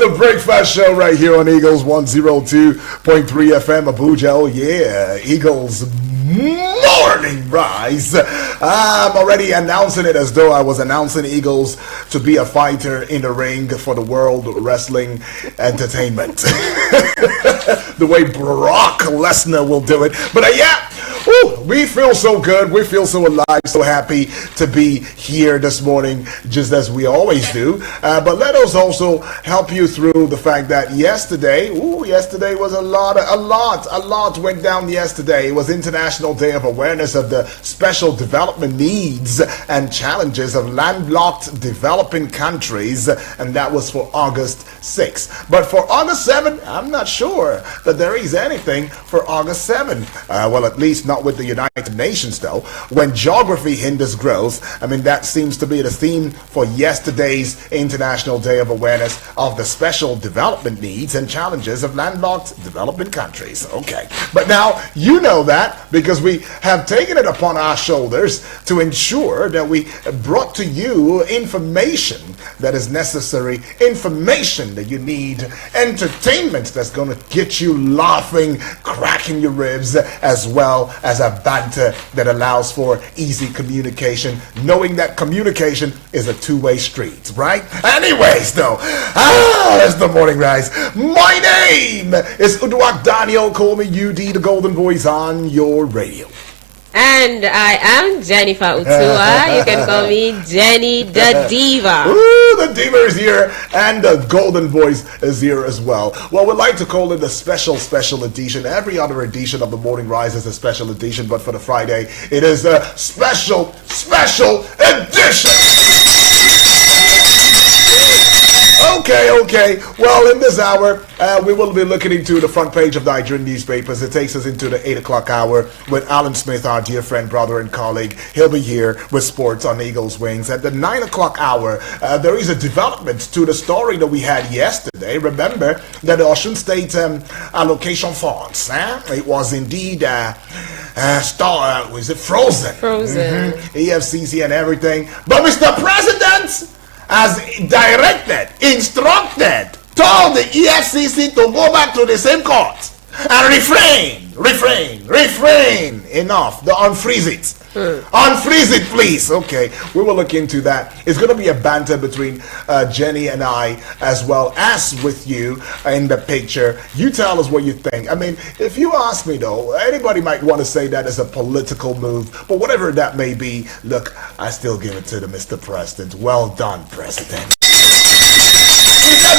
the breakfast show right here on Eagles 102.3 FM Abuja. Oh yeah, Eagles morning rise. I'm already announcing it as though I was announcing Eagles to be a fighter in the ring for the World Wrestling Entertainment. The way Brock Lesnar will do it. But yeah, we feel so good. We feel so alive, so happy to be here this morning, just as we always do. But let us also help you through the fact that yesterday was a lot went down yesterday. It was International Day of Awareness of the Special Development Needs and Challenges of Landlocked Developing Countries, and that was for August 6th. But for August 7th, I'm not sure that there is anything for August 7th. Well, at least not with the United Nations, though. When geography hinders growth, I mean, that seems to be the theme for yesterday's International Day of Awareness of the Special Development Needs and Challenges of Landlocked Developing Countries. Okay. But now, you know that because we have taken it upon our shoulders to ensure that we brought to you information that is necessary, information that you need, entertainment that's going to get you laughing, cracking your ribs, as well as a banter that allows for easy communication, knowing that communication is a two-way street, right? Anyways, though, it's the morning rise. My name is Uduak Daniel. Call me UD, the Golden Voice on your radio. And I am Jennifer Utua. You can call me Jenny the Diva. Ooh, the Diva is here, and the Golden Voice is here as well. Well, we'd like to call it a special edition. Every other edition of the Morning Rise is a special edition, but for the Friday, it is a special edition. Okay. Well, in this hour, we will be looking into the front page of Nigerian newspapers. It takes us into the 8 o'clock hour with Alan Smith, our dear friend, brother, and colleague. He'll be here with sports on Eagles Wings. At the 9 o'clock hour, there is a development to the story that we had yesterday. Remember that the Osun State allocation funds, it was indeed was it frozen? Frozen. EFCC and everything. But Mr. President has instructed, told the EFCC to go back to the same court and refrain. Enough. Unfreeze it. Unfreeze it, please. Okay, we will look into that. It's going to be a banter between Jenny and I, as well as with you in the picture. You tell us what you think. I mean, if you ask me, though, anybody might want to say that is a political move, but whatever that may be, look, I still give it to the Mr. President. Well done, President.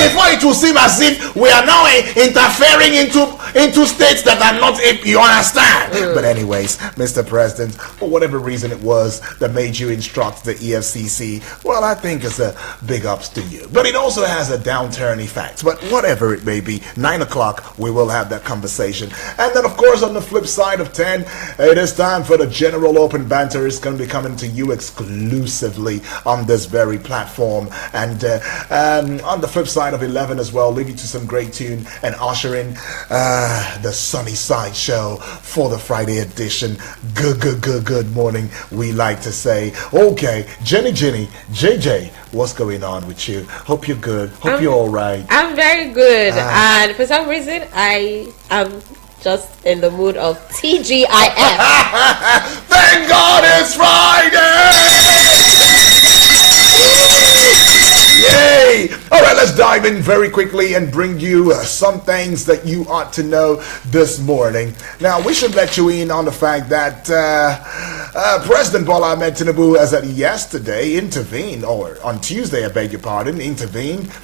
Before it will seem as if we are now interfering into states that are not, you understand? But anyways, Mr. President, for whatever reason it was that made you instruct the EFCC, well, I think it's a big ups to you. But it also has a downturn effect. But whatever it may be, 9 o'clock, we will have that conversation. And then, of course, on the flip side of 10, it is time for the General Open Banter. It's going to be coming to you exclusively on this very platform. And on the flip side of 11 as well, lead you to some great tune and usher in the Sunny Side Show for the Friday edition. Good morning, we like to say. Okay, Jenny, JJ, what's going on with you? Hope you're good. Hope you're all right. I'm very good. And for some reason, I am just in the mood of TGIF. Thank God it's Friday! Yay! All right, let's dive in very quickly and bring you some things that you ought to know this morning. Now, we should let you in on the fact that President Bola Ahmed Tinubu, as of yesterday, intervened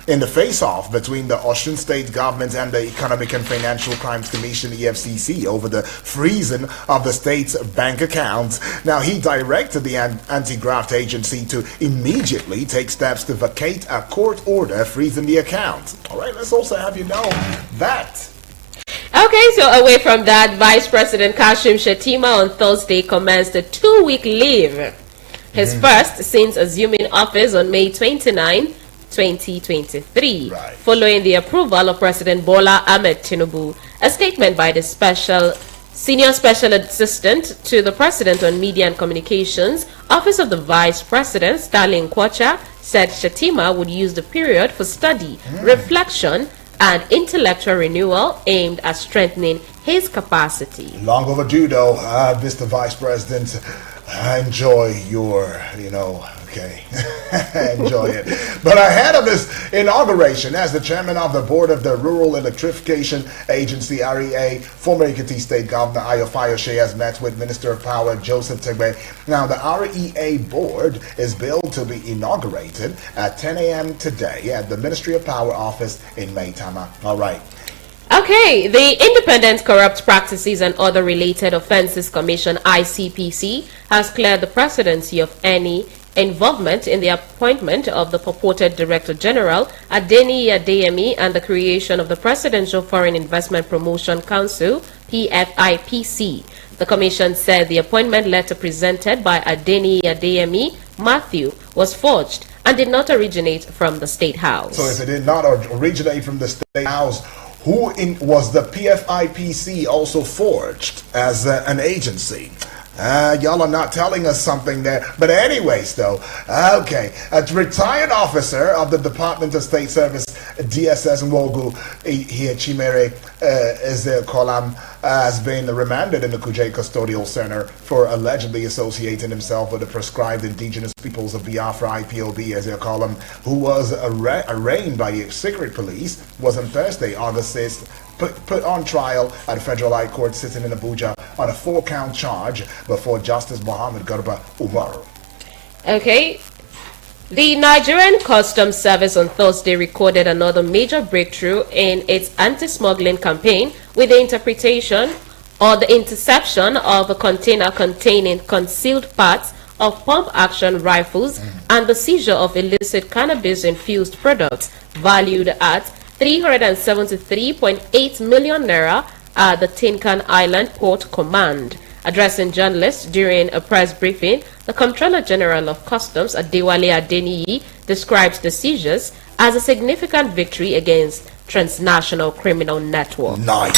in the face-off between the Osun State Government and the Economic and Financial Crimes Commission, EFCC, over the freezing of the state's bank accounts. Now, he directed the anti-graft agency to immediately take steps to vacate a court order freezing the account. All right, let's also have you know that. Okay, so away from that, Vice President Kashim Shettima on Thursday commenced a 2-week leave, his first since assuming office on May 29, 2023, following the approval of President Bola Ahmed Tinubu. A statement by the Senior Special Assistant to the President on Media and Communications, Office of the Vice President, Sterling Kwacha, said Shetima would use the period for study, reflection, and intellectual renewal aimed at strengthening his capacity. Long overdue, though, Mr. Vice President. Enjoy your, okay, enjoy it. But ahead of this inauguration, as the chairman of the board of the Rural Electrification Agency, REA, former Ekiti State Governor Ayofayose has met with Minister of Power Joseph Tegbe. Now, the REA board is billed to be inaugurated at 10 a.m. today at the Ministry of Power office in Maitama. All right. Okay, the Independent Corrupt Practices and Other Related Offences Commission, ICPC, has cleared the presidency of any involvement in the appointment of the purported Director General, Adeniyi Adeyemi, and the creation of the Presidential Foreign Investment Promotion Council, PFIPC. The commission said the appointment letter presented by Adeniyi Adeyemi, Matthew, was forged and did not originate from the State House. So if it did not originate from the State House, was the PFIPC also forged as an agency? Y'all are not telling us something there. But anyways, though, okay. A retired officer of the Department of State Service, DSS Nwogu Chimere Kolam, has been remanded in the Kuje Custodial Center for allegedly associating himself with the proscribed indigenous peoples of Biafra, IPOB, as they call them, who was arraigned by the secret police, was on Thursday, August 6th, put on trial at the Federal High Court sitting in Abuja on a 4-count charge before Justice Mohammed Garba Umar. Okay. The Nigerian Customs Service on Thursday recorded another major breakthrough in its anti-smuggling campaign with the interception of a container containing concealed parts of pump-action rifles and the seizure of illicit cannabis-infused products valued at 373.8 million naira at the Tinkan Island Port Command. Addressing journalists during a press briefing, the Comptroller General of Customs, Adewale Adeniyi, describes the seizures as a significant victory against transnational criminal network. Nice.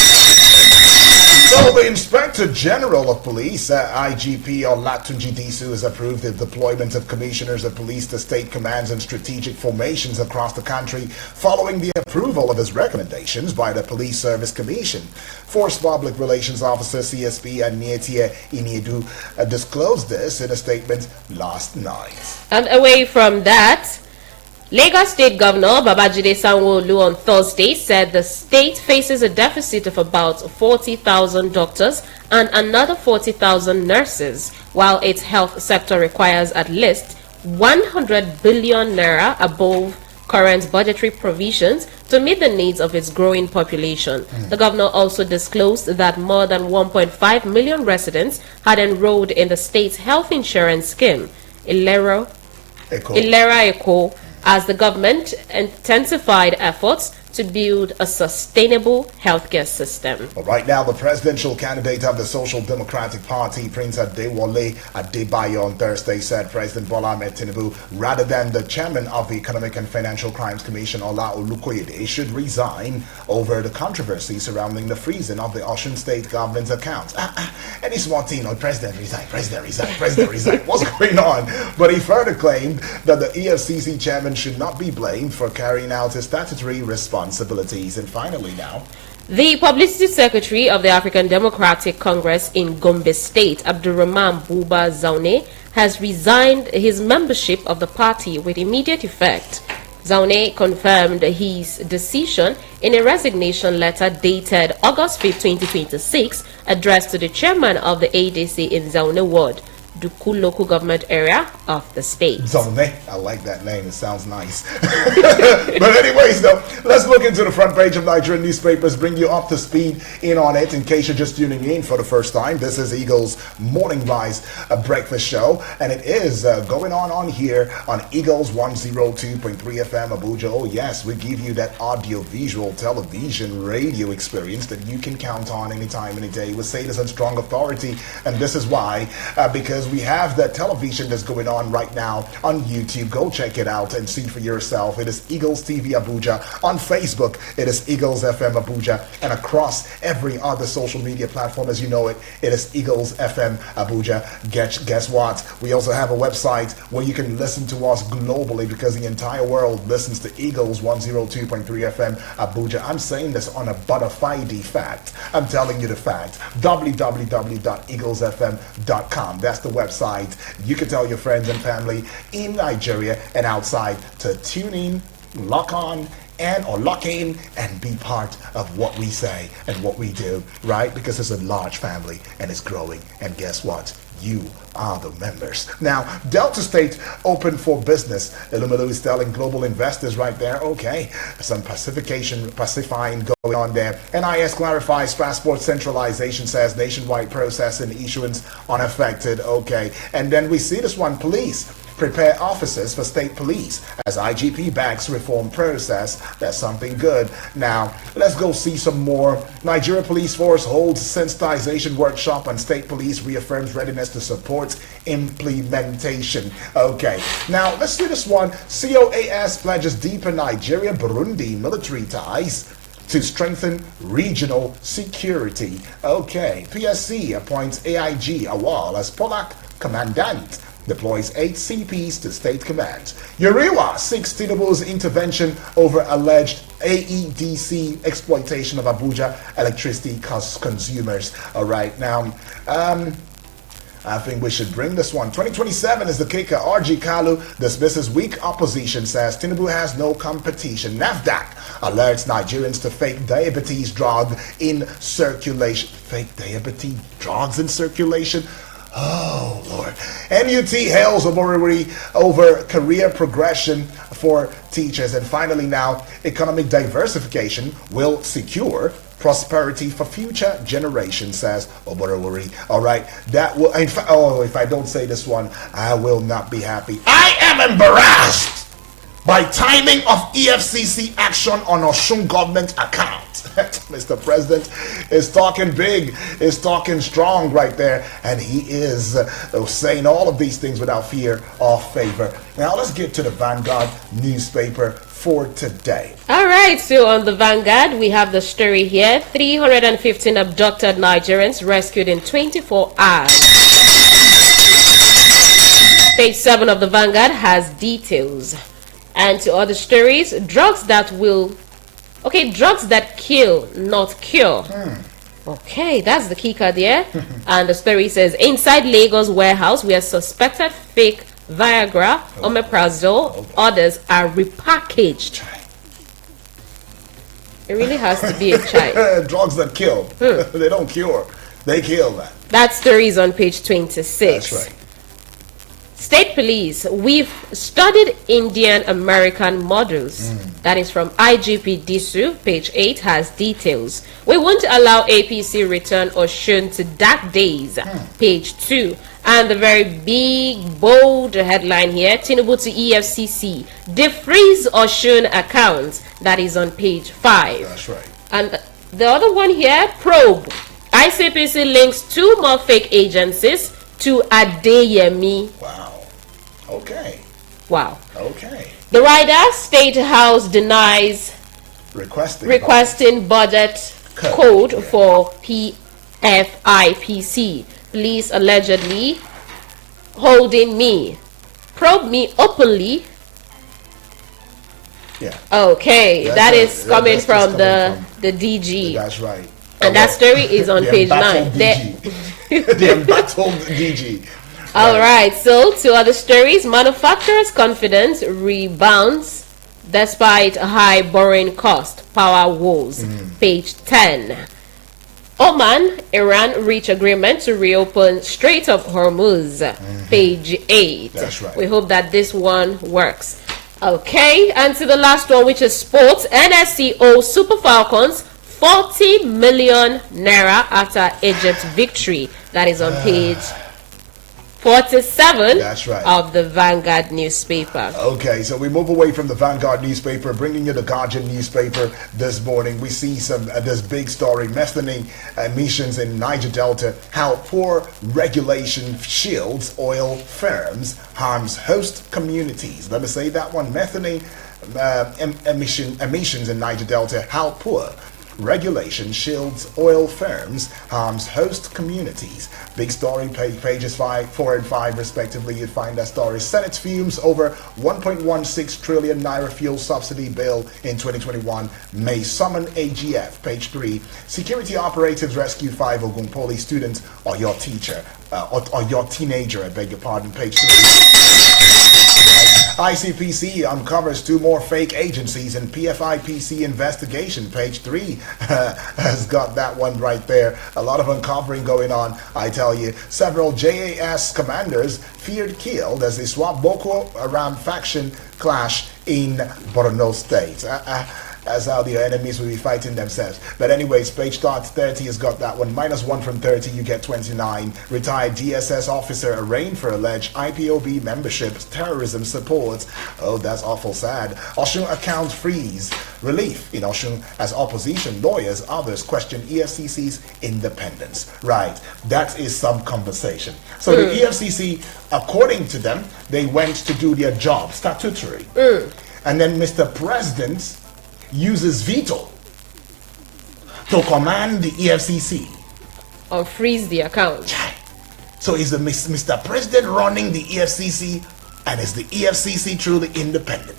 So the Inspector General of Police, IGP Olatunji Disu, has approved the deployment of commissioners of police to state commands and strategic formations across the country following the approval of his recommendations by the Police Service Commission. Force Public Relations Officer CSP Anietie Iniedu disclosed this in a statement last night. And away from that, Lagos State Governor Babajide Sanwo-Olu on Thursday said the state faces a deficit of about 40,000 doctors and another 40,000 nurses, while its health sector requires at least 100 billion naira above current budgetary provisions to meet the needs of its growing population. The governor also disclosed that more than 1.5 million residents had enrolled in the state's health insurance scheme, Ilera Eco, as the government intensified efforts to build a sustainable healthcare system. Right now, the presidential candidate of the Social Democratic Party, Prince Adewale Adebayo, on Thursday said President Bola Ahmed Tinubu, rather than the chairman of the Economic and Financial Crimes Commission, Ola Olukoyede, should resign over the controversy surrounding the freezing of the Osun State Government's accounts. Any small thing, President resign, President resign, President resign. What's going on? But he further claimed that the EFCC chairman should not be blamed for carrying out his statutory responsibilities. And finally now, the Publicity Secretary of the African Democratic Congress in Gombe State, Abdurrahman Buba Zaune, has resigned his membership of the party with immediate effect. Zaune confirmed his decision in a resignation letter dated August 5, 2026, addressed to the chairman of the ADC in Zaune Ward, Duku local government area of the state. Zaune, I like that name. It sounds nice. But anyways, though, let's look into the front page of Nigerian newspapers, bring you up to speed in on it. In case you're just tuning in for the first time, this is Eagle's Morning Rise breakfast show, and it is going on here on Eagles 102.3 FM Abuja. Oh yes, we give you that audio, visual, television, radio experience that you can count on anytime, any day with Sadis and strong authority. And this is why, because because we have the television that's going on right now on YouTube. Go check it out and see for yourself. It is Eagles TV Abuja. On Facebook, it is Eagles FM Abuja. And across every other social media platform, as you know it, it is Eagles FM Abuja. Guess what? We also have a website where you can listen to us globally, because the entire world listens to Eagles 102.3 FM Abuja. I'm saying this on a bona fide fact. I'm telling you the fact. www.eaglesfm.com. That's the website. You can tell your friends and family in Nigeria and outside to tune in, lock on, or lock in and be part of what we say and what we do, right? Because it's a large family and it's growing. And guess what? You are the members. Now, Delta State open for business. Illumilu is telling global investors right there, okay, some pacifying going on there. NIS clarifies passport centralization, says nationwide process and issuance unaffected. Okay. And then we see this one, police prepare officers for state police as IGP backs reform process. That's something good. Now, let's go see some more. Nigeria Police Force holds sensitization workshop on state police, reaffirms readiness to support implementation. Okay, now let's see this one. COAS pledges deeper Nigeria-Burundi military ties to strengthen regional security. Okay, PSC appoints AIG Awal as Polak commandant. Deploys 8 CPs to state command. Uriwa seeks Tinubu's intervention over alleged AEDC exploitation of Abuja electricity consumers. All right, now, I think we should bring this one. 2027 is the kicker. RG Kalu dismisses weak opposition, says Tinubu has no competition. NAFDAC alerts Nigerians to fake diabetes drug in circulation. Fake diabetes drugs in circulation? Oh, Lord. NUT hails Oborori over career progression for teachers. And finally now, economic diversification will secure prosperity for future generations, says Oborori. All right, that will, in fact, if I don't say this one, I will not be happy. I am embarrassed by timing of EFCC action on Osun government account. Mr. President is talking big, is talking strong right there, and he is saying all of these things without fear or favor. Now let's get to the Vanguard newspaper for today. All right, so on the Vanguard, we have the story here. 315 abducted Nigerians rescued in 24 hours. Page 7 of the Vanguard has details. And to other stories, drugs that kill, not cure. Okay, that's the kicker there. And the story says, inside Lagos warehouse, where suspected fake Viagra, omeprazole, others are repackaged. It really has to be a child. Drugs that kill. They don't cure. They kill that. That story is on page 26. That's right. State Police, we've studied Indian American models. That is from IGP Disu, page 8 has details. We won't allow APC return Osun to dark days, page 2. And the very big, bold headline here, Tinubu to EFCC, defreeze Osun accounts. That is on page 5. That's right. And the other one here, probe. ICPC links 2 more fake agencies to Adeyemi. Wow. Okay. Wow. Okay. The rider, State House denies requesting budget code for PFIPC. Police allegedly holding me. Probe me openly. Yeah. Okay. That is coming from the DG. That's right. And that story is on page 9. The embattled DG. All right, so to other stories, manufacturers' confidence rebounds despite a high borrowing cost, power woes, page 10. Oman, Iran reach agreement to reopen Strait of Hormuz, page 8. That's right. We hope that this one works. Okay, and to the last one, which is sports, NSCO Super Falcons, 40 million naira after Egypt's victory. That is on page 47 That's right. of the Vanguard newspaper. Okay, so we move away from the Vanguard newspaper, bringing you the Guardian newspaper this morning. We see this big story, methane emissions in Niger Delta, how poor regulation shields oil firms, harms host communities. Let me say that one, methane emissions in Niger Delta, how poor regulation shields oil firms, harms host communities. Big story, pages 4 and 5 respectively. You find that story. Senate fumes over 1.16 trillion naira fuel subsidy bill in 2021 may summon AGF. Page 3. Security operatives rescue 5 Ogunpoli students or your teacher, or your teenager, I beg your pardon. Page 3. ICPC uncovers 2 more fake agencies in PFIPC investigation. Page 3 has got that one right there. A lot of uncovering going on, I tell you. Several JAS commanders feared killed as they swap Boko Haram faction clash in Borno State. As how the enemies will be fighting themselves. But anyways, page start 30 has got that one. -1 from 30, you get 29. Retired DSS officer arraigned for alleged IPOB membership, terrorism support. Oh, that's awful sad. Osun account freeze. Relief in Osun as opposition lawyers, others question EFCC's independence. Right, that is some conversation. So the EFCC, according to them, they went to do their job, statutory. And then Mr. President uses veto to command the EFCC or freeze the account. So is the Mr. President running the EFCC, and is the EFCC truly independent?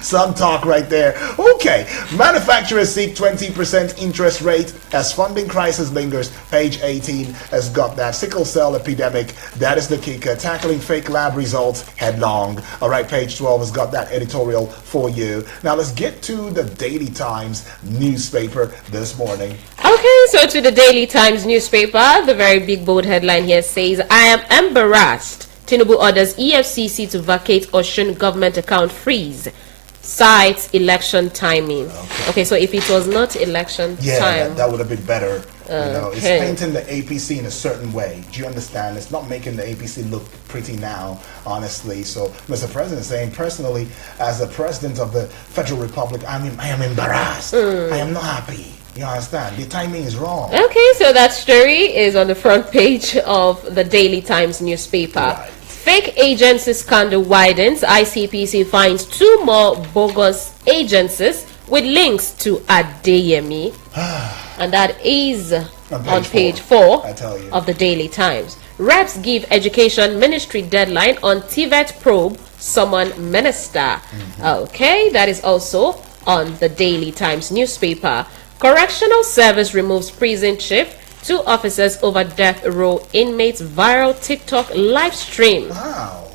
Some talk right there. Okay, manufacturers seek 20% interest rate as funding crisis lingers. Page 18 has got that. Sickle cell epidemic, that is the kicker. Tackling fake lab results headlong. All right, page 12 has got that editorial for you. Now let's get to the Daily Times newspaper this morning. Okay, so to the Daily Times newspaper, the very big bold headline here says, I am embarrassed. Tinubu orders EFCC to vacate Osun government account freeze. Cites election timing. Okay, so if it was not election time, that would have been better. You know, it's painting the APC in a certain way. Do you understand? It's not making the APC look pretty now, honestly. So, Mr. President is saying, personally, as the president of the Federal Republic, I am embarrassed. I am not happy. You understand? The timing is wrong. Okay, so that story is on the front page of the Daily Times newspaper. Right. Fake agency scandal widens. ICPC finds 2 more bogus agencies with links to Adeyemi. And that is on page 4 of the Daily Times. Reps give Education Ministry deadline on TVET probe, summon minister. Okay, that is also on the Daily Times newspaper. Correctional Service removes prison chief. 2 officers over death row inmates viral TikTok live stream. Wow.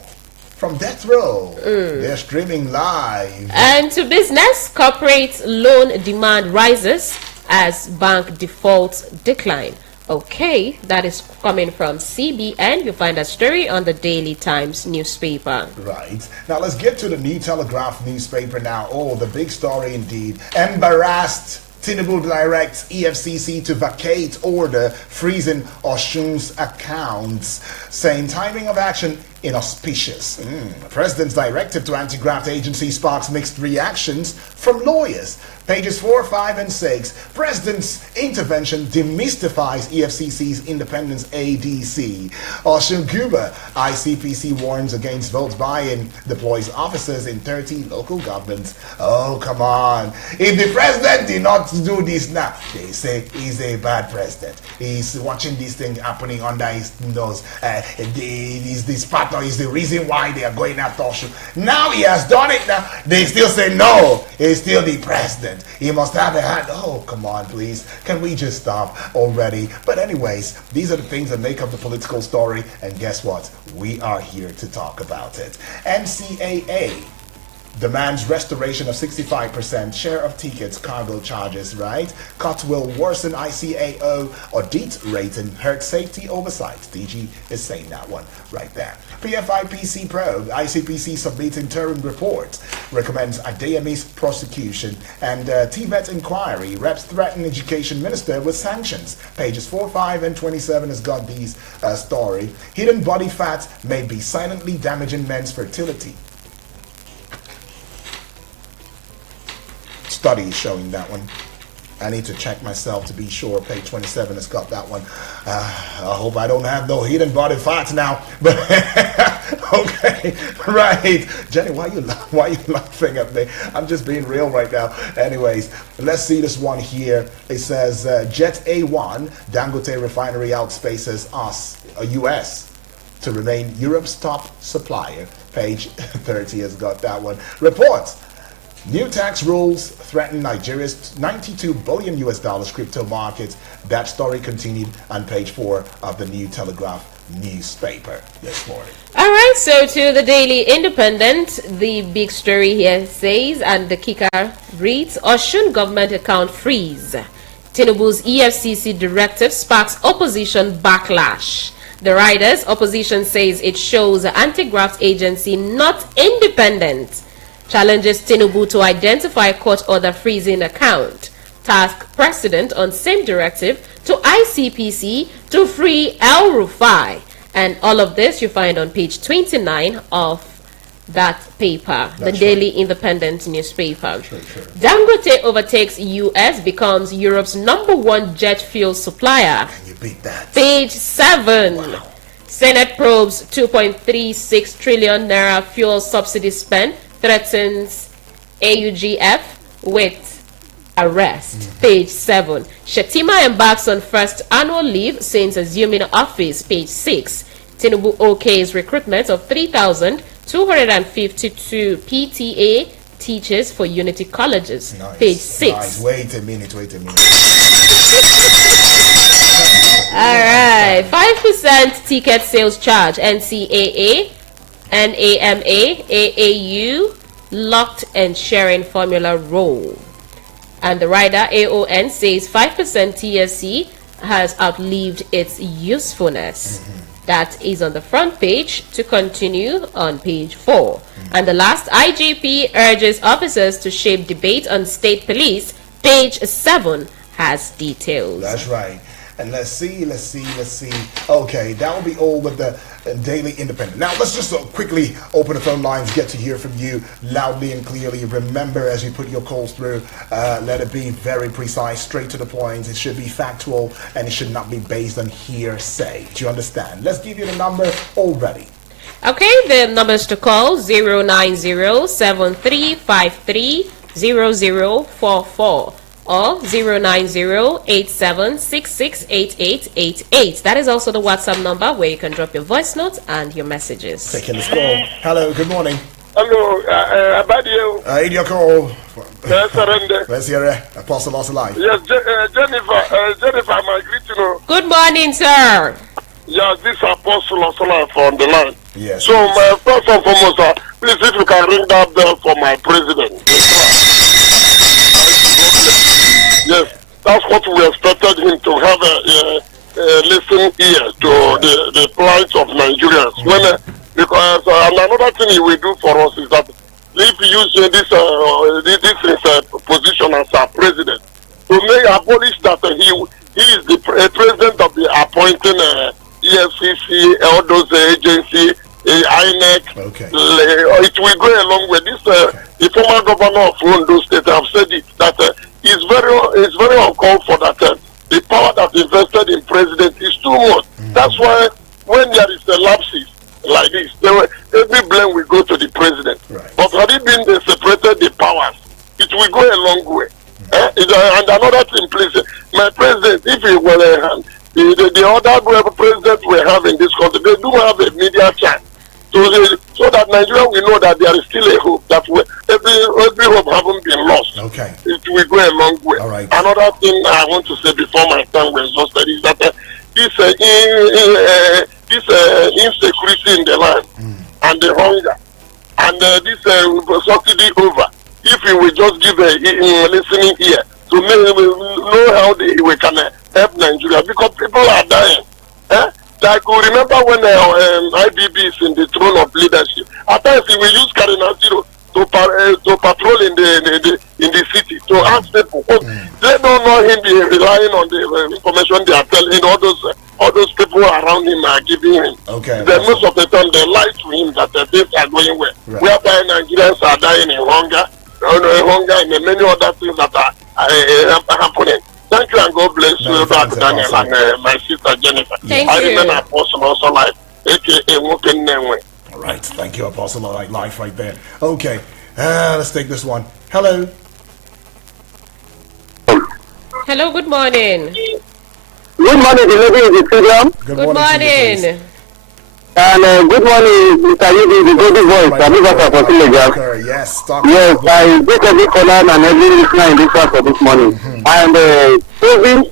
From death row. They're streaming live. And to business, corporate loan demand rises as bank defaults decline. Okay, that is coming from CBN. You'll find a story on the Daily Times newspaper. Right. Now let's get to the New Telegraph newspaper now. Oh, the big story indeed. Embarrassed. Tinubu directs EFCC to vacate order freezing Osun's accounts, saying timing of action inauspicious. President's directive to anti-graft agency sparks mixed reactions from lawyers. Pages 4, 5, and 6. President's intervention demystifies EFCC's independence ADC. Osun Guba, ICPC warns against vote buy-in, deploys officers in 30 local governments. Oh, come on. If the president did not do this now, they say he's a bad president. He's watching this thing happening under his nose. This partner is the reason why they are going after Osun. Now he has done it now. They still say no, he's still the president. He must have a hand. Oh, come on, please. Can we just stop already? But anyways, these are the things that make up the political story. And guess what? We are here to talk about it. NCAA demands restoration of 65% share of tickets cargo charges, right? Cut will worsen ICAO audit rating, hurt safety oversight. DG is saying that one right there. PFIPC probe, ICPC submits interim report, recommends Adeyemi's prosecution, and TVET inquiry, reps threaten education minister with sanctions. Pages 4, 5, and 27 has got these story. Hidden body fat may be silently damaging men's fertility. Studies showing that one. I need to check myself to be sure. Page 27 has got that one. I hope I don't have no hidden body fat now. But okay, right. Jenny, why you laughing at me? I'm just being real right now. Anyways, let's see this one here. It says Jet A1 Dangote refinery outspaces US to remain Europe's top supplier. Page 30 has got that one. Reports. New tax rules threaten Nigeria's $92 billion crypto market. That story continued on page 4 of the New Telegraph newspaper this morning. All right, so to the Daily Independent, the big story here says, and the kicker reads, Osun government account freeze. Tinubu's EFCC directive sparks opposition backlash. The riders' opposition says it shows the anti-graft agency not independent. Challenges Tinubu to identify court order freezing account. Task President on same directive to ICPC to free El Rufai. And all of this you find on page 29 of that paper, the Daily Independent newspaper. Sure. Dangote overtakes US, becomes Europe's #1 jet fuel supplier. Can you beat that? Page 7. Wow. Senate probes 2.36 trillion naira fuel subsidy spent, threatens AUGF with arrest. Page 7. Shetima embarks on first annual leave since assuming office. Page 6. Tinubu OK's recruitment of 3,252 PTA teachers for Unity colleges. Nice, Page 6. Nice. Wait a minute. All right. 5% ticket sales charge. NCAA, NAMA, AAU, locked and sharing formula role. And the rider AON says 5% TSC has outlived its usefulness. That is on the front page. To continue on page 4. And the last, IGP urges officers to shape debate on state police. Page 7 has details. That's right. And let's see. Okay, that will be all with the Daily Independent. Now, let's just quickly open the phone lines, get to hear from you loudly and clearly. Remember, as you put your calls through, let it be very precise, straight to the point. It should be factual, and it should not be based on hearsay. Do you understand? Let's give you the number already. Okay, the numbers to call 090-7353-0044 or 090-8766-8888. That is also the WhatsApp number where you can drop your voice notes and your messages. Taking this call. Hello, good morning. Hello, Abadio. In your call. Yes, surrender. Let's hear it. Apostle also live. Yes, Jennifer, my greeting. Good morning, sir. Yeah, this Apostle also live on the line. Yes. So, my first and foremost, please, if you can ring that bell for my president. Yes, that's what we expected him to have a listening ear to the plight of Nigerians. Because and another thing he will do for us is that if he uses this position as our president to make abolish that he is the president of the appointing EFCC, all those agencies, INEC. Okay. It will go along with this. The former governor of Osun State have said it that it's very uncalled for that the power that invested in president is too much. That's why when there is a lapses like this, every blame will go to the president. Right. But had it been they separated the powers, it will go a long way. And another thing, please, my president, if he were the other president we have in this country, they do have a media chance. So that Nigeria will know that there is still a hope, that every hope haven't been lost. Okay. It will go a long way. All right. Another thing I want to say before my time was exhausted is that this insecurity in the land and the hunger and this subsidy over if we will just give a listening ear to know how we can help Nigeria, because people are dying. Like we remember when IBB is in the throne of leadership, at times we use Karina Zero to patrol in the city to ask people. They don't know him be relying on the information they are telling. All those people around him are giving him. Okay. Then most of the time they lie to him that things are going well. Right. Whereby Nigerians are dying in hunger, and many other things that are happening. Thank you and God bless you, Dr. Daniel, and my sister Jennifer. Thank I you. remain an apostle also life, aka Woken Nenwe. All right. Thank you, Apostle. I like life right there. Okay. Let's take this one. Hello. Hello, good morning. Good morning, the lady in the studio. Good Good morning. to you, please. morning. And good morning, Mr. Yubi, the golden voice. Right. Abuja for Telegraph. Okay, yes. Talk. Yes, I greet every caller and every listener in this class for this morning. And solving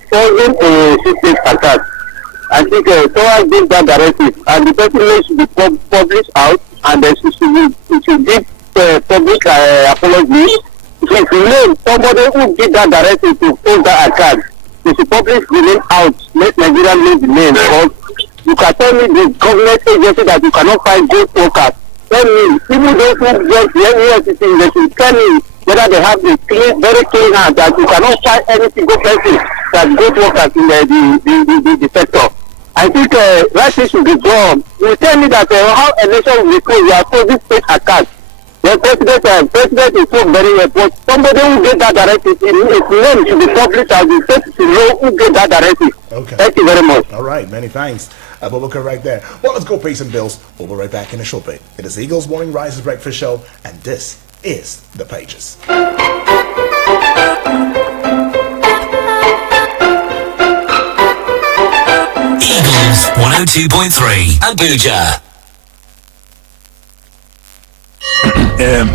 a system attack. I think someone gives that directive, and the document should be published out, and then it should give public apology. If you know somebody who did that directive to post that attack, they should publish the name out, let Nigeria know the name. Because you can tell me the government agency that you cannot find good workers. Tell me, people don't just the EFCC, they should tell me whether they have the clean, very clean hands, that you cannot find any single person that good workers in the sector. I think right thing should be done. You tell me that how election will be closed, you are posing state attack. The president is so very well, but somebody who get that directive, his name should be published as the state to know who get that directive. Okay. Thank you very much. All right. Many thanks. Abubakar right there. Well, let's go pay some bills. We'll be right back in a short bit. It is Eagles Morning Rises Breakfast Show, and this is The Pages. Eagles 102.3 Abuja.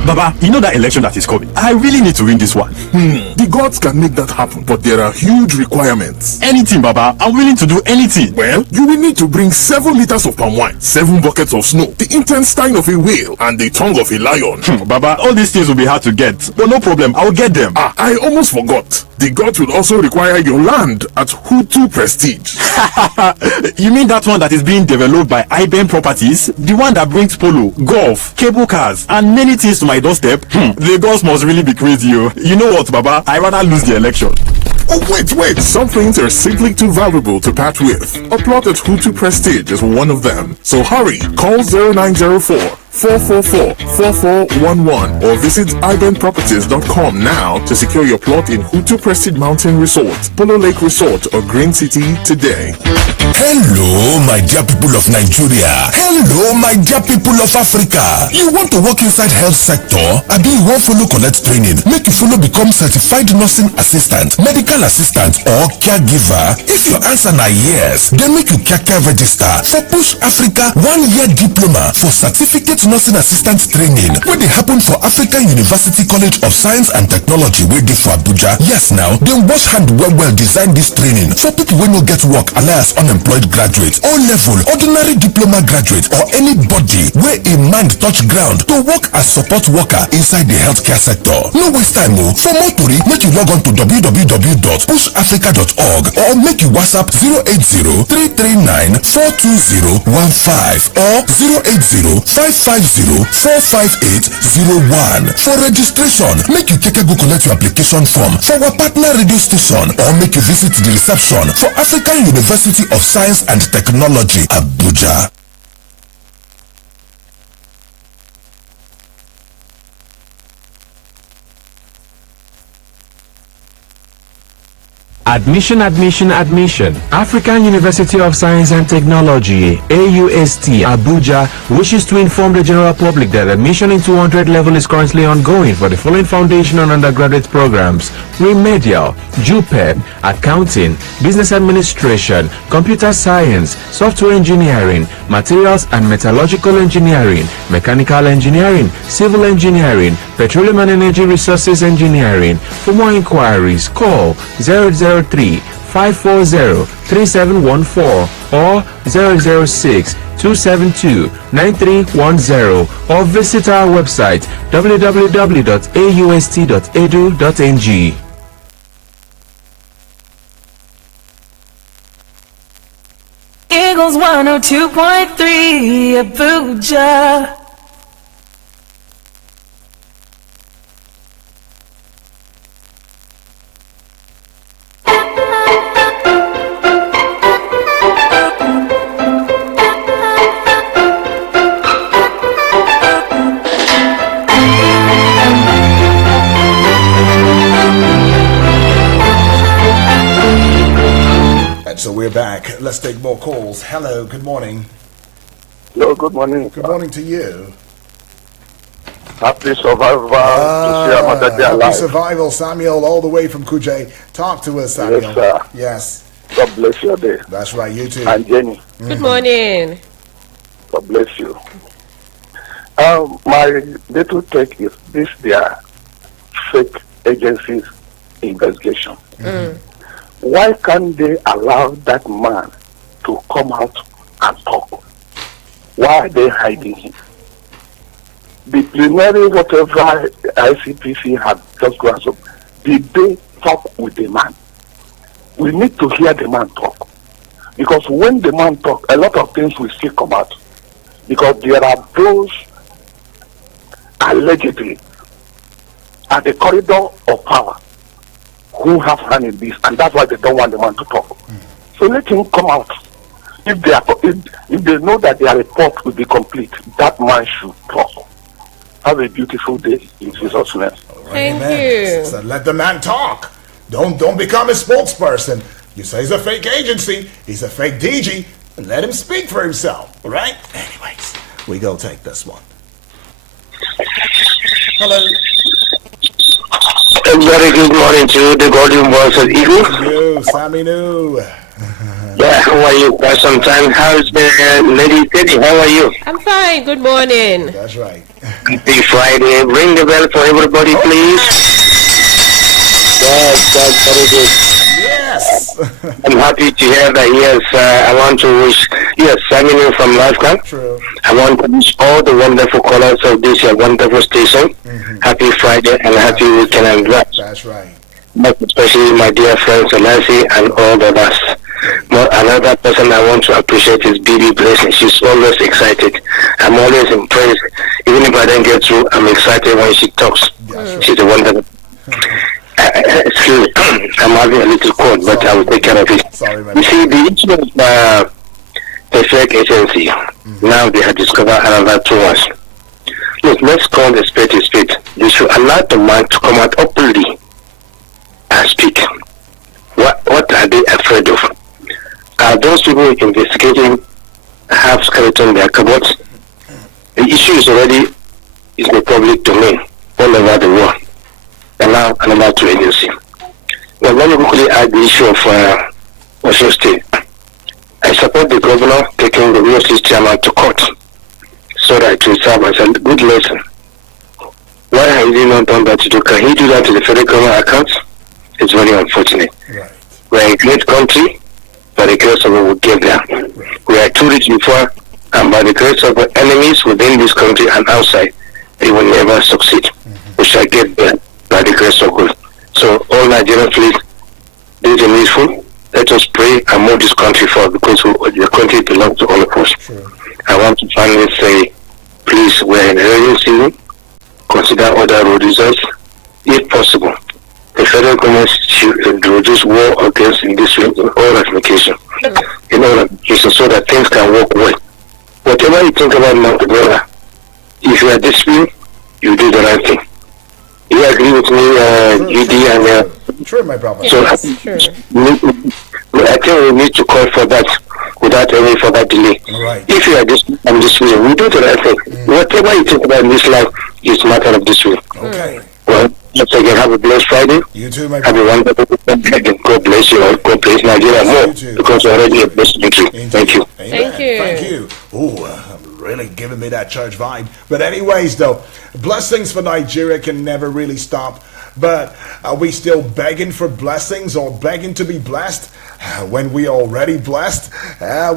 Baba, you know that election that is coming? I really need to win this one. The gods can make that happen, but there are huge requirements. Anything, Baba. I'm willing to do anything. Well, you will need to bring 7 liters of palm wine, 7 buckets of snow, the intestine of a whale, and the tongue of a lion. Baba, all these things will be hard to get, but no problem. I will get them. I almost forgot. The gods will also require your land at Hutu Prestige. You mean that one that is being developed by IBM Properties? The one that brings polo, golf, cable cars, and many things to my doorstep? The gods must really be crazy. You know what, Baba? I rather lose the election. Oh, wait. Some things are simply too valuable to part with. A plot at Hutu Prestige is one of them. So hurry, call 0904 444-4411 or visit ibenproperties.com now to secure your plot in Hutu Prestige Mountain Resort, Polo Lake Resort, or Green City today. Hello, my dear people of Nigeria. Hello, my dear people of Africa. You want to work inside health sector? I do you want follow collect training? Make you follow become certified nursing assistant, medical assistant, or caregiver? If your answer na yes, then make you care register for Push Africa 1-year diploma for certificate nursing assistant training wey dey happen for African University College of Science and Technology wey dey for Abuja. Yes, now dem wash hand well design this training for people wey no get work, alias unemployed graduate, O-level, ordinary diploma graduate, or anybody wey im mind touch ground to work as support worker inside the healthcare sector. No waste time o. For more tori, make you log on to www.pushafrica.org or make you WhatsApp 080-339-42015 or 080-550-45801. For registration, make you go collect your application form for our partner radio station or make you visit the reception for African University of Science and Technology, Abuja. Admission. African University of Science and Technology, AUST, Abuja, wishes to inform the general public that admission in 200 level is currently ongoing for the following foundation and undergraduate programs: Remedial, JUPEB, Accounting, Business Administration, Computer Science, Software Engineering, Materials and Metallurgical Engineering, Mechanical Engineering, Civil Engineering, Petroleum and Energy Resources Engineering. For more inquiries, call 003-540-3714 or 006 272-9310 or visit our website www.aust.edu.ng. Eagles 102.3 Abuja. So we're back. Let's take more calls. Hello, good morning. Hello, good morning. Good morning to you. Happy survival to see another day alive. Happy survival, Samuel, all the way from Kuje. Talk to us, Samuel. Yes, sir. Yes. God bless your day. That's right, you too. And Jenny. Good morning. God bless you. My little take is this: their fake agencies investigation. Why can't they allow that man to come out and talk? Why are they hiding him? The plenary, whatever ICPC had just grasped, did they talk with the man? We need to hear the man talk. Because when the man talks, a lot of things will still come out. Because there are those allegedly at the corridor of power who have hand in this, and that's why they don't want the man to talk. So let him come out. If they know that their report will be complete, that man should talk. Have a beautiful day in Jesus' name. Thank you. So let the man talk. Don't become a spokesperson. You say he's a fake agency, he's a fake DG, and let him speak for himself. All right? Anyways, we go take this one. Hello. A very good morning to you, the Golden Voice of Eagle. You, Sammy New. Yeah, how are you? For some time. How's the lady Teddy? How are you? I'm fine. Good morning. That's right. Happy Friday. Ring the bell for everybody, please. Yes, that's very good. Yes. I'm happy to hear that. Yes, I want to wish, yes, Sammy from Life Camp. True. I want to wish all the wonderful callers of this wonderful station. Happy Friday and happy weekend and rest. That's right. But especially my dear friends Alasi and all the others. Another person I want to appreciate is Bibi Blessing. She's always excited. I'm always impressed. Even if I don't get through, I'm excited when she talks. She's a wonderful. Excuse me, I'm having a little cold, but I will take care of it. Sorry, you see, the issue of the fake agency, now they have discovered another 2 months. Look, let's call the spade a spade. They should allow the man to come out openly and speak. What are they afraid of? Are those people investigating have skeleton in their cupboards? The issue is already in the public domain all over the world. And now another 2 agency. Well, let me quickly add the issue of Osun State. I support the governor taking the EFCC chairman to court so that it will serve as a good lesson. Why has he not done that? Can he do that to the federal government account? It's very unfortunate. Right. We're a great country, by the grace of God, we'll get there. We are too rich before, and by the grace of the enemies within this country and outside, they will never succeed. We shall get there by the grace of God. So, all Nigerians, please, do the needful. Let us pray and move this country forward because the country belongs to all of us. True. I want to finally say, please, we're in a rainy season. Consider other road users, if possible. The federal government should introduce war against industry in all ramifications. So that things can work well. Whatever you think about my brother, if you are disciplined, you do the right thing. You agree with me, GD and True, my brother. so Yes, true. I think we need to call for that without any further delay. Right. If you are disciplined, we do the right thing. Whatever you think about in this life is a matter of discipline. Okay. Well, once again, have a blessed Friday. You too, my Have a brother. wonderful weekend. God bless you. God bless Nigeria more because we're already a blessed country. Thank you. Amen. Thank you. Thank you. Ooh, really giving me that church vibe. But anyways, though, blessings for Nigeria can never really stop But are we still begging for blessings or begging to be blessed? When we are already blessed,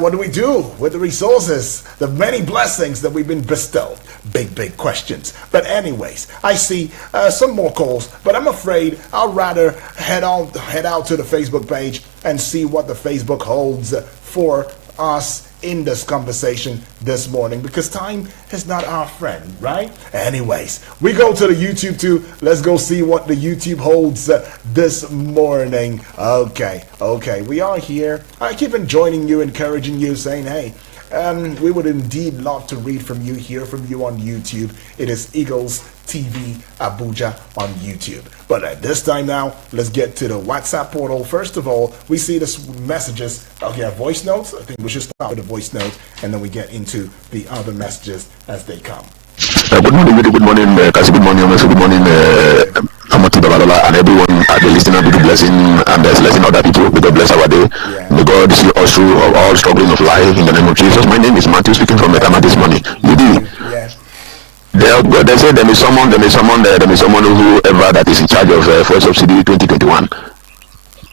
what do we do with the resources, the many blessings that we've been bestowed? Big questions. But anyways, I see some more calls, but I'm afraid I'll rather head out to the Facebook page and see what the Facebook holds for us in this conversation this morning, because time is not our friend, right? Anyways, we go to the YouTube too. Let's go see what the YouTube holds this morning. Okay, we are here. I keep joining you, encouraging you, saying, hey, we would indeed love to read from you, hear from you on YouTube. It is Eagles TV Abuja on YouTube. But at this time now, let's get to the WhatsApp portal. First of all, we see the messages. Okay, voice notes. I think we should start with the voice notes, and then we get into the other messages as they come. Good morning, Kasi. Good morning, Good morning, Amatu Babalola, and everyone at the listener. Be blessing and blessing other people. May God bless our day. May God see us through all struggling of life in the name of Jesus. My name is Matthew, speaking from Metama this morning. They say there is someone whoever that is in charge of fuel subsidy 2021.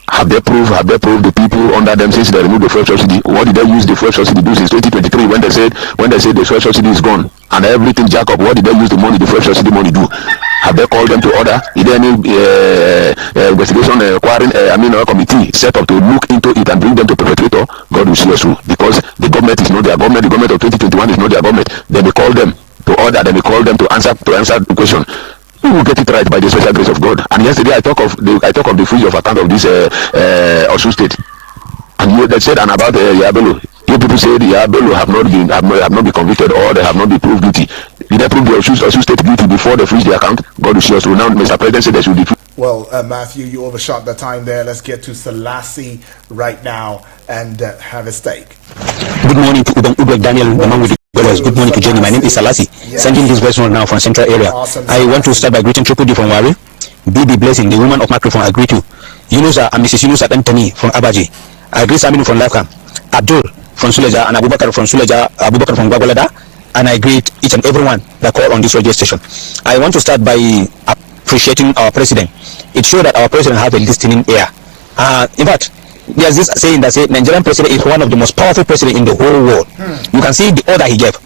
Have they proved the people under them since they removed the fuel subsidy? What did they use the fuel subsidy do since 2023 when they said the fuel subsidy is gone and everything jack up? What did they use the fuel subsidy money do? Have they called them to order? Is there any investigation committee set up to look into it and bring them to perpetrator? God will see us through, because the government is not their government. The government of 2021 is not their government. They may call them to order. They may call them to answer the question. We will get it right by the special grace of God. And yesterday I talk of the freeze of account of this Osun State, and they said about Yabelo. You people said Yabelo have not been convicted, or they have not been proved guilty. Did they prove the Osun State guilty before they freeze the account? God will see us through. Now, Mr. President said they should be. Well, Matthew, you overshot the time there. Let's get to Selassie right now and have a stake. Good morning to Udwek Daniel, the man with the brothers. Good morning to Jenny. My name is Selassie. Sending this voice note now from Central Area. Awesome. I want to start by greeting Triple D from Wari, BB Blessing, the woman of microphone. I greet you. Yunusa and Mrs. Yunusa Anthony from Abaji. I greet Saminu from Lafka, Abdul from Suleja, and Abubakar from Suleja, Abubakar from Gwagwalada, and I greet each and everyone that call on this radio station. I want to start by appreciating our president. It shows that our president has a listening ear. In fact, there's this saying that says Nigerian president is one of the most powerful presidents in the whole world. You can see the order he gave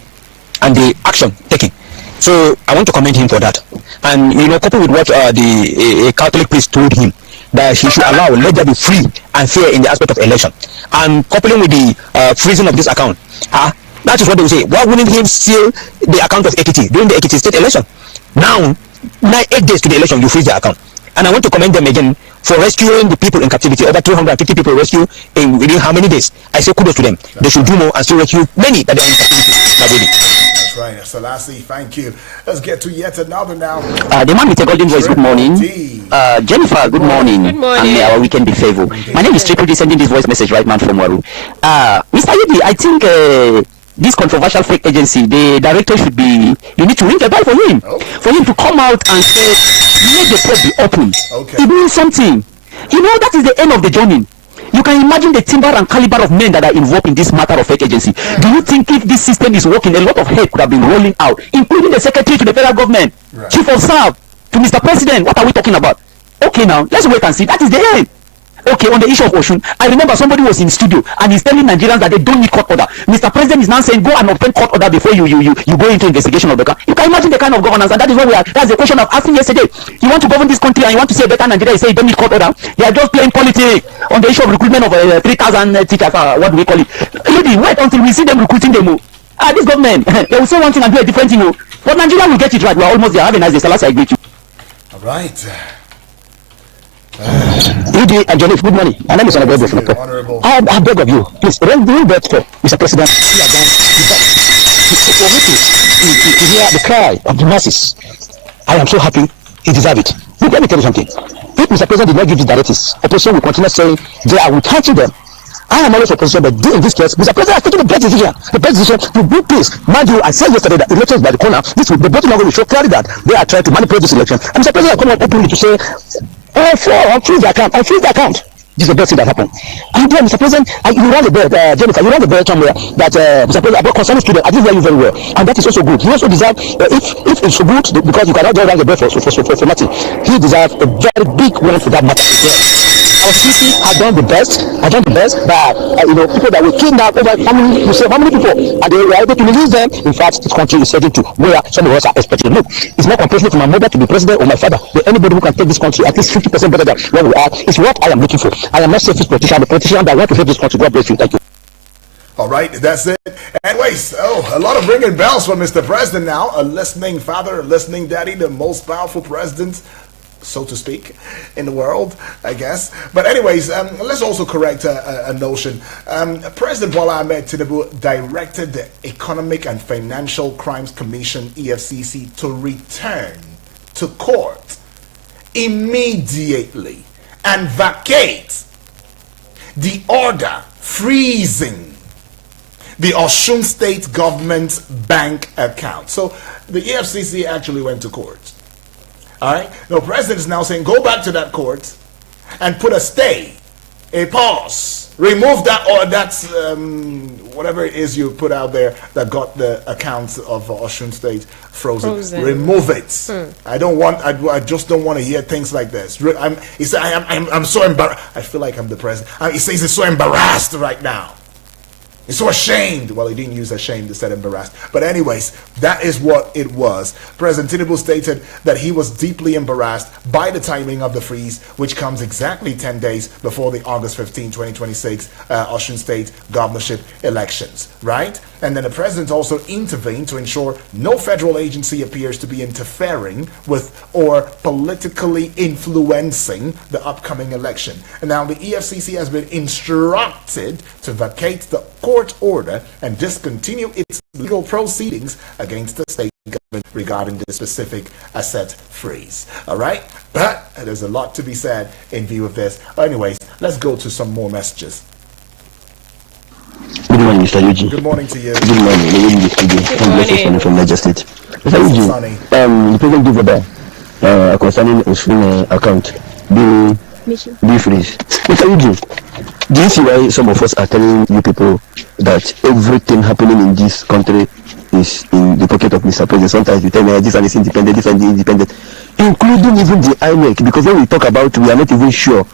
and the action taken. So I want to commend him for that. And coupled with what the Catholic priest told him, that he should let there be free and fair in the aspect of election. And coupling with the freezing of this account, that is what they will say. Why wouldn't he seal the account of Ekiti during the Ekiti state election? Now, 8 days to the election, you freeze the account. And I want to commend them again for rescuing the people in captivity. Over 250 people rescued within how many days? I say kudos to them. They should do more and still rescue many that are in captivity. That's right. Selassie, thank you. Let's get to yet another now. The man with a golden voice, good morning. Jennifer, good morning. Good morning. And may our weekend be favored. My name is Triple D, sending this voice message right now from Waru. Mr. Yudi, I think this controversial fake agency, the director should be, you need to ring a bell for him. For him to come out and say, let the port be open. It means something. That is the end of the journey. You can imagine the timber and caliber of men that are involved in this matter of fake agency. Do you think if this system is working, a lot of hate could have been rolling out, including the secretary to the federal government, chief of staff, to Mr. President? What are we talking about? Okay, now, let's wait and see. That is the end. Okay, on the issue of Osun, I remember somebody was in studio and he's telling Nigerians that they don't need court order. Mr. President is now saying go and obtain court order before you go into investigation of the car. You can imagine the kind of governance, and that is what we are. That's the question of asking yesterday. You want to govern this country and you want to say better Nigeria, you say you don't need court order. They are just playing politics on the issue of recruitment of 3,000 teachers, what do we call it? Lady, wait until we see them recruiting them. This government, they will say one thing and do a different thing. But Nigeria will get it right. We are almost there. Have a nice day. Selassie, I greet you. All right. Good morning. My name is Honorable. I beg of you, please, ring that for Mr. President. For me to hear the cry of the masses, I am so happy. He deserves it. Look, let me tell you something. If Mr. President did not give the directives, opposition will continue saying they are withholding them. I am always opposition, but in this case, Mr. President has taken the best decision. The best decision to do peace. Mind you, I said yesterday that elections by the corner. The bottom line will show clearly that they are trying to manipulate this election. And Mr. President has come out openly to say, freeze the account. This is the best thing that happened. And then, Mr. President, you ran the bill, Jennifer, you ran the bill somewhere that, Mr. President, about concerning students. I didn't hear you very well. And that is also good. He also deserves, if it's so good, because you cannot just run the bill for nothing, he deserves a very big one for that matter. Our CC have done the best, but people that were kidnapped over how many people, and they were able to release them. In fact, this country is heading to where some of us are expecting. Look, it's not compulsory for my mother to be president or my father, but anybody who can take this country at least 50% better than where we are is what I am looking for. I am not selfish politician, I'm a politician that want to help this country. God bless you. Thank you. All right, that's it. Anyways, a lot of ringing bells for Mr. President now. A listening father, a listening daddy, the most powerful president, so to speak, in the world, I guess. But anyways, let's also correct a notion. President Bola Ahmed Tinubu directed the Economic and Financial Crimes Commission, EFCC, to return to court immediately and vacate the order freezing the Osun State Government bank account. So the EFCC actually went to court. All right. The president is now saying, go back to that court and put a stay, a pause, remove that, or that's whatever it is you put out there that got the accounts of Osun State frozen. Remove it. I just don't want to hear things like this. He said, I'm so embarrassed. I feel like I'm the president. He says he's so embarrassed right now. He's so ashamed. Well, he didn't use ashamed, he said embarrassed. But anyways, that is what it was. President Tinubu stated that he was deeply embarrassed by the timing of the freeze, which comes exactly 10 days before the August 15, 2026 Osun State governorship elections, right? And then the president also intervened to ensure no federal agency appears to be interfering with or politically influencing the upcoming election. And now the EFCC has been instructed to vacate the court order and discontinue its legal proceedings against the state government regarding the specific asset freeze. All right? But there's a lot to be said in view of this. Anyways, let's go to some more messages. Good morning, Mr. Eugene. Good morning to you. Good morning. Good morning. From Niger State. Mr. Eugene, the president gave order concerning Osun account being freeze. Mr. Eugene, do you see why some of us are telling you people that everything happening in this country is in the pocket of Mr. President? Sometimes you tell me this one is independent, this one is independent, including even the INEC, because when we talk about, we are not even sure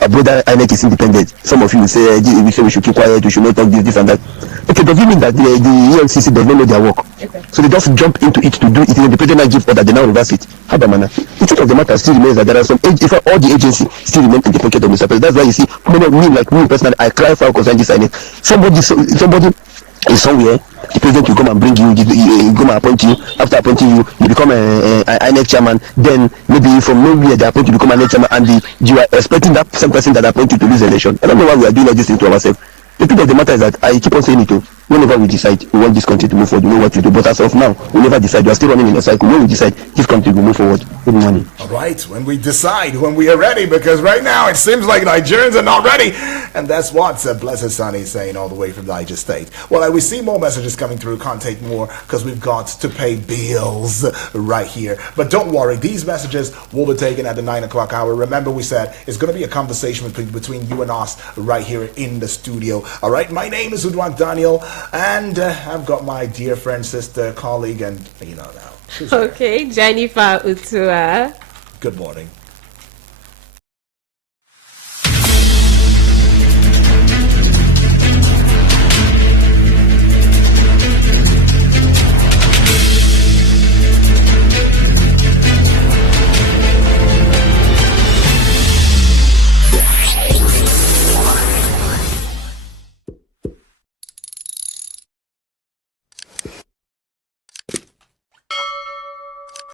whether INEC is independent. Some of you will say, we should keep quiet, we should not talk this and that. Okay, does it mean that the EFCC does not know their work? Okay. So they just jump into it to do it, and the president gives order, they now reverse it. How about manner? The truth of the matter still remains that there are some, if all the agencies still remain in the pocket of Mr. President. That's why you see, me personally, I cry for concerning this INEC. Somebody is somewhere, the president will come and bring you, he come and appoint you. After appointing you, you become an INEC chairman. Then maybe from nowhere they appoint you to become an INEC chairman, and you are expecting that same person that appointed you to lose the election. I don't know why we are doing all this thing to ourselves. The truth of the matter is that I keep on saying it too. Whenever we decide we want this country to move forward, we know what to do. But as of now, we never decide. We are still running in a cycle. When we decide this country will move forward, good morning. All right, when we decide, when we are ready, because right now it seems like Nigerians are not ready. And that's what Blessed Sunny is saying all the way from Niger State. Well, we see more messages coming through. Can't take more because we've got to pay bills right here. But don't worry, these messages will be taken at the 9 o'clock hour. Remember, we said it's going to be a conversation between you and us right here in the studio. All right, my name is Udwan Daniel, and I've got my dear friend, sister, colleague, and you know now. Okay, Jennifer Utua. Good morning.